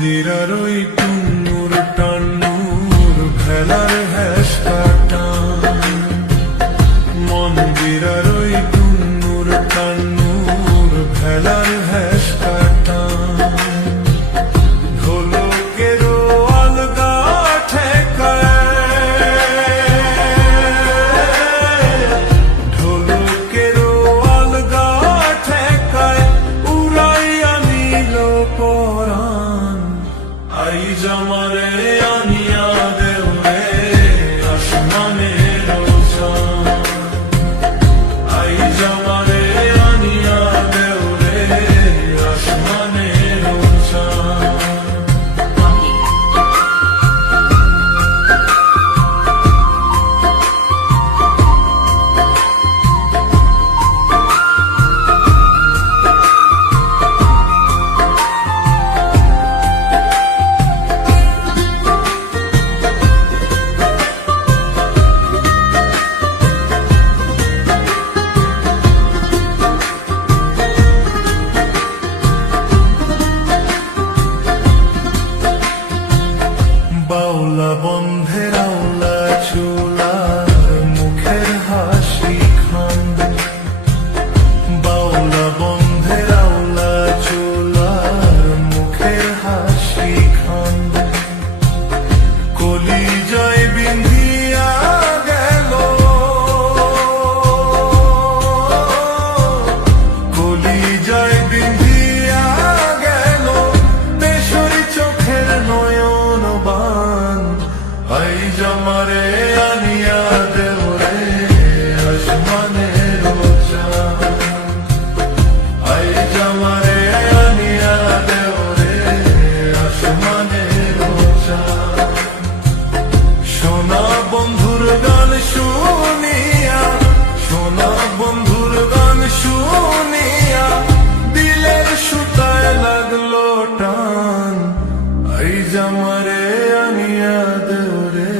মন্দিরার ওই টুন্নুর টান্নুর ভেলার হ্যাসটা টান, মন্দিরার ওই টুন্নুর টান্নুর ভেলার হ্যাসটা টান, ঢোলকেরও আলগা ঠেকায়, ঢোলকেরও আলগা ঠেকায় উড়াইয়া নিল পরাণ। আই জামারে আনিয়া দেও রে আসমানের চাঁদ, আই জামারে আনিয়া দেও রে আসমানের চাঁদ। বাউলা বন্ধের আওলা চুলার মুখের হাসি খান, বাউলা বন্ধের আওলা চুলার মুখের হাসি খান, কলিজায় বিন্ধিয়া গেল, কলিজায় বিন্ধিয়া গেল বেসরি চোখের নয়ন বান। আই জামারে আনিয়া দেও রে আসমানের চাঁদ, আই জামারে আনিয়া দেও রে আসমানের চাঁদ। সোনা বন্ধুর গান শুনিয়া, সোনা বন্ধুর গান শুনিয়া দিলের সুতায় লাগলো টান। আই জামারে আনিয়া দেও রে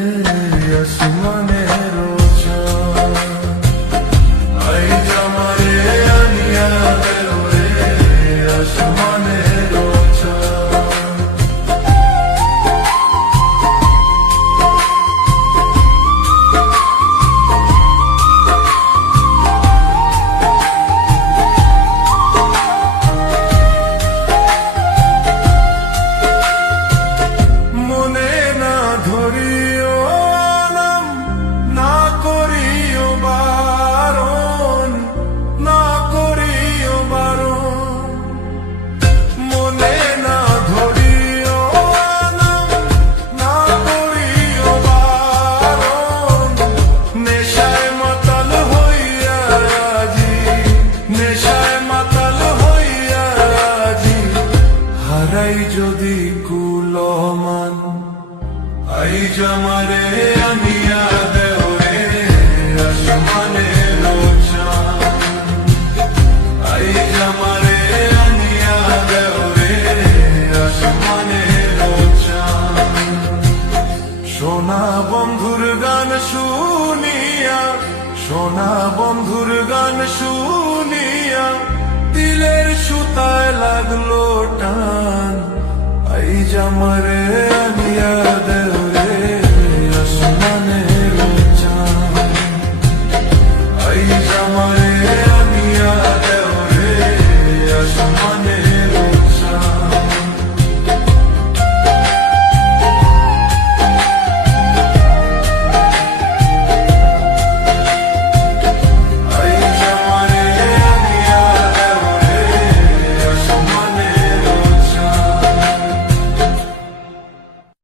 আসমানের চাঁদ, আই জামারে আনিয়া দেও রে আসমানের চাঁদ। মনে না ধরিও নাম, না করিও বারণ, না করিও বারণ, মনে না ধরিও নাম, না করিও বারণ। নেশায় মাতাল হইয়া আজি, নেশায় মাতাল হইয়া আজি হারাই যদি কুলমান। আই জামারে আনিয়া দেও রে আসমানের চাঁদ, আই জামারে আনিয়া দেও রে আসমানের চাঁদ। সোনা বন্ধুর গান শুনিয়া, সোনা বন্ধুর গান শুনিয়া দিলের সুতায় লাগলো টান। আই জামারে